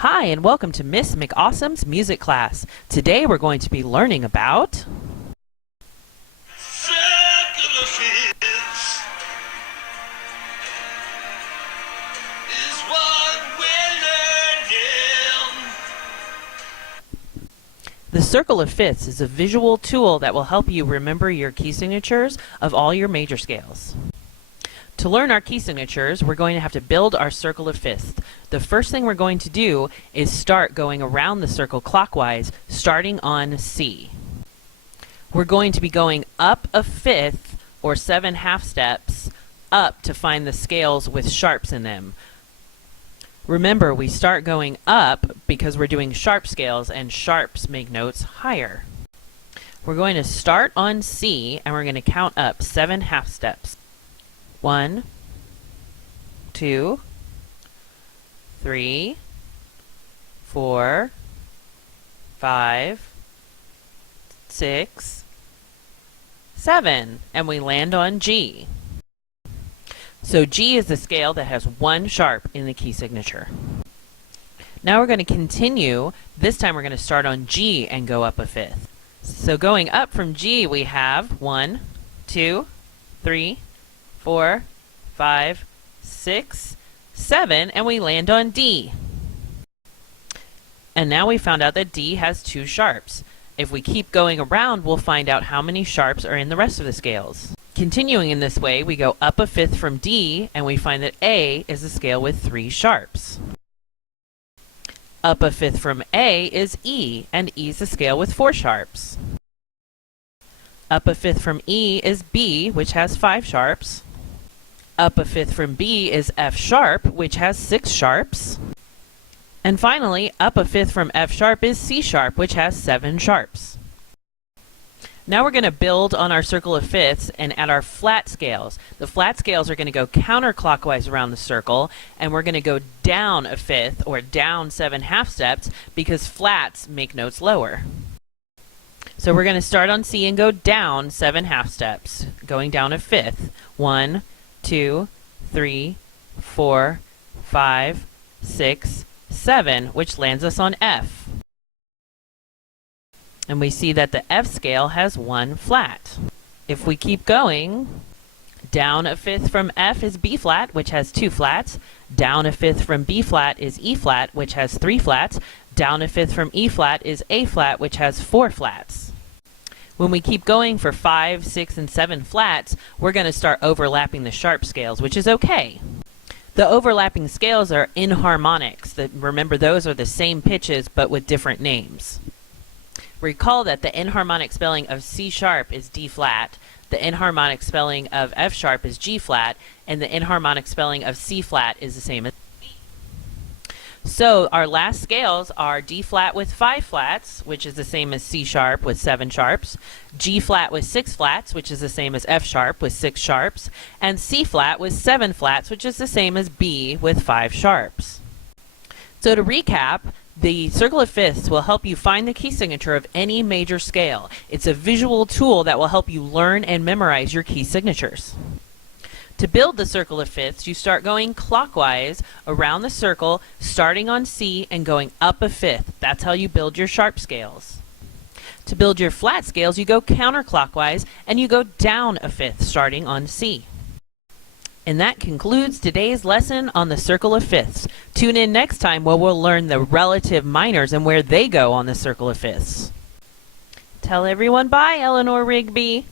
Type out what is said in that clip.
Hi, and welcome to Miss McAwesome's music class. Today we're going to be learning about the circle of fifths is a visual tool that will help you remember your key signatures of all your major scales. To learn our key signatures, we're going to have to build our circle of fifths. The first thing we're going to do is start going around the circle clockwise, starting on C. We're going to be going up a fifth, or 7 half steps, up to find the scales with sharps in them. Remember, we start going up because we're doing sharp scales, and sharps make notes higher. We're going to start on C, and we're going to count up 7 half steps. 1, 2, 3, 4, 5, 6, 7, and we land on G. So G is the scale that has 1 sharp in the key signature. Now we're going to continue. This time we're going to start on G and go up a fifth. So going up from G, we have 1, 2, 3, 4, 5, 6, 7, and we land on D. And now we found out that D has 2 sharps. If we keep going around, we'll find out how many sharps are in the rest of the scales. Continuing in this way, we go up a fifth from D, and we find that A is a scale with 3 sharps. Up a fifth from A is E, and E is a scale with 4 sharps. Up a fifth from E is B, which has 5 sharps. Up a fifth from B is F sharp, which has 6 sharps. And finally, up a fifth from F sharp is C sharp, which has 7 sharps. Now we're going to build on our circle of fifths and add our flat scales. The flat scales are going to go counterclockwise around the circle, and we're going to go down a fifth, or down 7 half steps, because flats make notes lower. So we're going to start on C and go down 7 half steps, going down a fifth. 1, 2, 3, 4, 5, 6, 7, which lands us on F. And we see that the F scale has 1 flat. If we keep going, down a fifth from F is B flat, which has 2 flats. Down a fifth from B flat is E flat, which has 3 flats. Down a fifth from E flat is A flat, which has 4 flats. When we keep going for 5, 6, and 7 flats, we're going to start overlapping the sharp scales, which is okay. The overlapping scales are inharmonics. Remember, those are the same pitches but with different names. Recall that the inharmonic spelling of C sharp is D flat, the inharmonic spelling of F sharp is G flat, and the inharmonic spelling of C flat is the same as B. So our last scales are D flat with 5 flats, which is the same as C sharp with 7 sharps, G flat with 6 flats, which is the same as F sharp with 6 sharps, and C flat with 7 flats, which is the same as B with 5 sharps. So to recap, the circle of fifths will help you find the key signature of any major scale. It's a visual tool that will help you learn and memorize your key signatures. To build the circle of fifths, you start going clockwise around the circle, starting on C and going up a fifth. That's how you build your sharp scales. To build your flat scales, you go counterclockwise and you go down a fifth, starting on C. And that concludes today's lesson on the circle of fifths. Tune in next time where we'll learn the relative minors and where they go on the circle of fifths. Tell everyone bye, Eleanor Rigby.